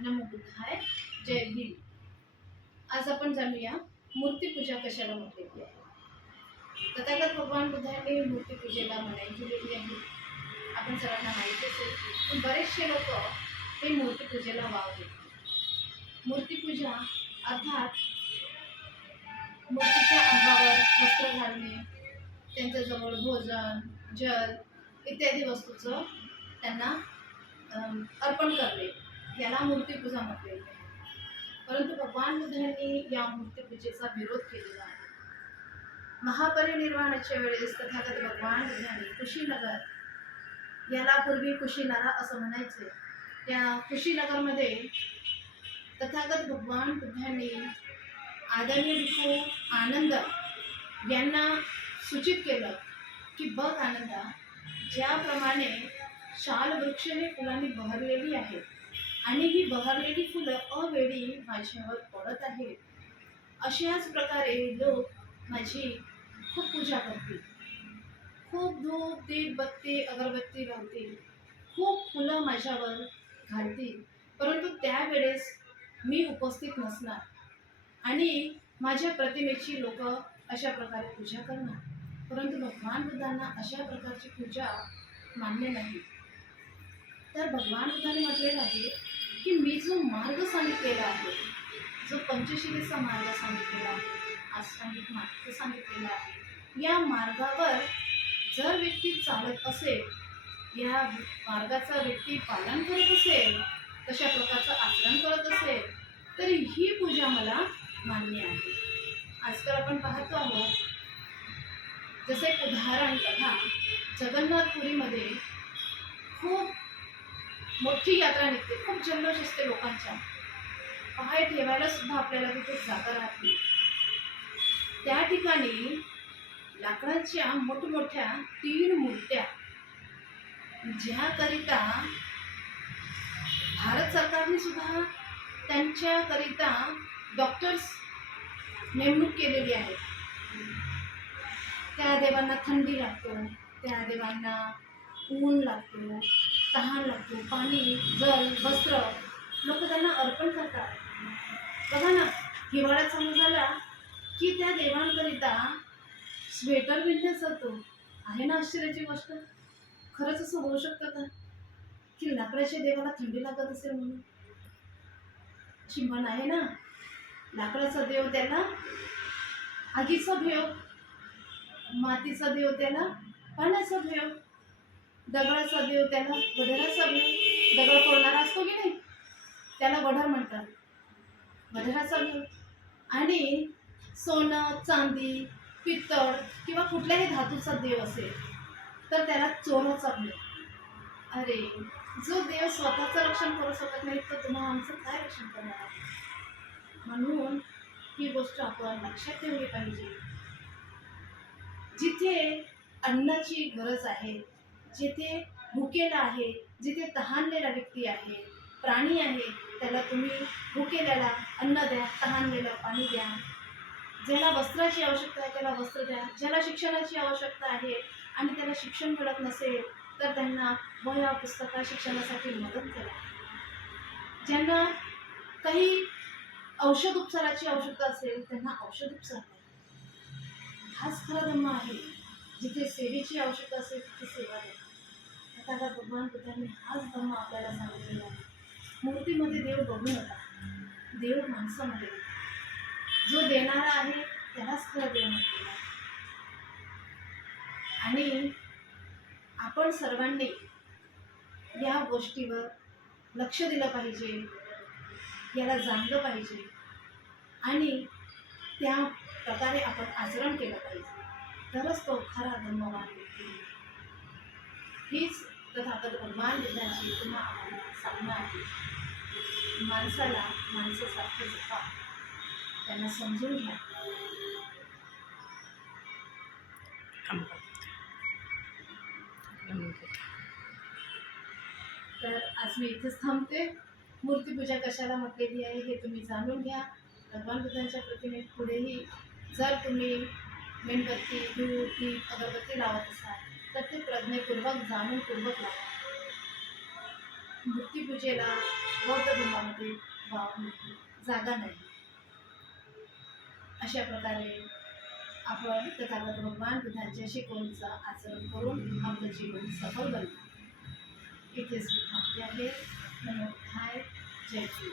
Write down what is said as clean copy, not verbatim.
नमो बुद्धाय. जय भीम. आज आपण जाणूया मूर्तीपूजा कशाला म्हटलेली आहे. तथागत भगवान बुद्धांनी मूर्तीपूजेला मनाई केलेली आहे. आपण सर्वांना माहितीच आहे, पण बरेचसे लोक हे मूर्तीपूजेला वाव देतात. मूर्तीपूजा अर्थात मूर्तीच्या अंगावर वस्त्र घालणे, त्यांच्याजवळ भोजन, जल इत्यादी वस्तूचं त्यांना अर्पण करणे, याला मूर्तीपूजा म्हटलेली आहे. परंतु भगवान बुद्धांनी या मूर्तीपूजेचा विरोध केलेला आहे. महापरिनिर्वाणाच्या वेळेस तथागत भगवान बुद्धांनी कुशीनगर, याला पूर्वी कुशीनारा असं म्हणायचे, त्या कुशीनगरमध्ये तथागत भगवान बुद्धांनी आदरणीय भिक्खू आनंद यांना सूचित केलं की बघ आनंदा, ज्याप्रमाणे शाल वृक्ष हे फुलांनी बहरलेली आहेत आणि ही बहरलेली फुलं अवेळी माझ्यावर पडत आहेत, अशाच प्रकारे लोक माझी खूप पूजा करतील, खूप धूप दीप बत्ती अगरबत्ती लावतील, खूप फुलं माझ्यावर घालतील, परंतु त्यावेळेस मी उपस्थित नसणार आणि माझ्या प्रतिमेची लोक अशा प्रकारे पूजा करणार. परंतु भगवान बुद्धांना अशा प्रकारची पूजा मान्य नाही. तर भगवान बुद्धांनी म्हटलेलं आहे की मी जो मार्ग सांगितलेला आहे, जो पंचशिलेचा मार्ग सांगितलेला आहे, अष्टांगिक मार्ग सांगितलेला आहे, या मार्गावर जर व्यक्ती चालत असेल, या मार्गाचा व्यक्ती पालन करत असेल, तशा प्रकारचं आचरण करत असेल, तरी ही पूजा मला मान्य आहे. आजकाल आपण पाहतो आहोत, जसे एक उदाहरण बघा, जगन्नाथपुरीमध्ये खूप मोठी यात्रा निघते, खूप जल्लोष असते लोकांच्या, पाय ठेवायला सुद्धा आपल्याला तिथे जागा राहते. त्या ठिकाणी लाकडाच्या मोठमोठ्या 3 मूर्त्या, ज्याकरिता भारत सरकारने सुद्धा त्यांच्याकरिता डॉक्टर्स नेमणूक केलेली आहे. त्या देवांना थंडी लागतो, त्या देवांना ऊन लागतो, तहान लागतो, पाणी, जल, वस्त्र लोक त्यांना अर्पण करतात. बघा ना, हिवाळा चालू झाला की त्या देवांकरिता स्वेटर विणण्यात जातो. आहे ना आश्चर्याची गोष्ट. खरंच असं होऊ शकतं का की लाकडाच्या देवाला थंडी लागत असेल म्हणून? अशी म्हण आहे ना, लाकडाचा देव त्याला आगीचा भेव, मातीचा देव त्याला पाण्याचा भेव, दगडाचा देव त्याला वढराचा भेव. दगड फोडणारा असतो की नाही, त्याला वढर म्हणतात, वढराचा भेव. आणि सोनं, चांदी, पित्तळ किंवा कुठल्याही धातूचा देव असेल तर त्याला चोराचा भेव. अरे, जो देव स्वतःचं रक्षण करू शकत नाही, तर तुम्हाला आमचं काय रक्षण करणार आहे? म्हणून ही गोष्ट आपण लक्षात ठेवली पाहिजे. जिथे अन्नाची गरज आहे, जिथे भुकेला आहे, जिथे तहानलेला व्यक्ती आहे, प्राणी आहे, त्याला तुम्ही भुकेल्याला अन्न द्या, तहानलेलं पाणी द्या. ज्याला वस्त्राची आवश्यकता आहे त्याला वस्त्र द्या. ज्याला शिक्षणाची आवश्यकता आहे आणि त्याला शिक्षण मिळत नसेल तर त्यांना वह्या पुस्तका शिक्षणासाठी मदत करा. ज्यांना काही औषध उपचाराची आवश्यकता असेल त्यांना औषध उपचार द्या. हाच खरा धम्म आहे. जिथे सेवेची आवश्यकता असेल तिथे सेवा द्या. आता भगवान बुद्धांनी हाच धम्म आपल्याला सांगितलेला आहे. मूर्तीमध्ये देव बघू नका, देव माणसामध्ये. जो देणारा आहे त्यालाच खरं देव म्हटलेला आहे. आणि आपण सर्वांनी या गोष्टीवर लक्ष दिलं पाहिजे, याला जाणलं पाहिजे आणि त्या प्रकारे आपण आचरण केलं पाहिजे, तरच तो खरा धर्मवान व्यक्ती. हीच तथागत भगवान बुद्धांची पुन्हा आम्हाला सांगणं आहे. माणसाला माणसासारखं जपा, त्यांना समजून घ्या. तर आज मी इथेच थांबते. मूर्तीपूजा कशाला म्हटलेली आहे हे तुम्ही जाणून घ्या. भगवान बुद्धांच्या प्रतिमे पुढेही जर तुम्ही मेणबत्ती, धूप, दीप, अगरबत्ती लावत असाल तर ते प्रज्ञेपूर्वक, जाणूनपूर्वक लावा. मूर्तीपूजेला बौद्ध धर्मामध्ये वाव नाही, जागा नाही. अशा प्रकारे आपण तथागत भगवान बुद्धांच्या शिकवणीचं आचरण करून आपलं जीवन सफल बनतो. इथेच मी थांबते आहे. नमो बुद्धाय. जय श्री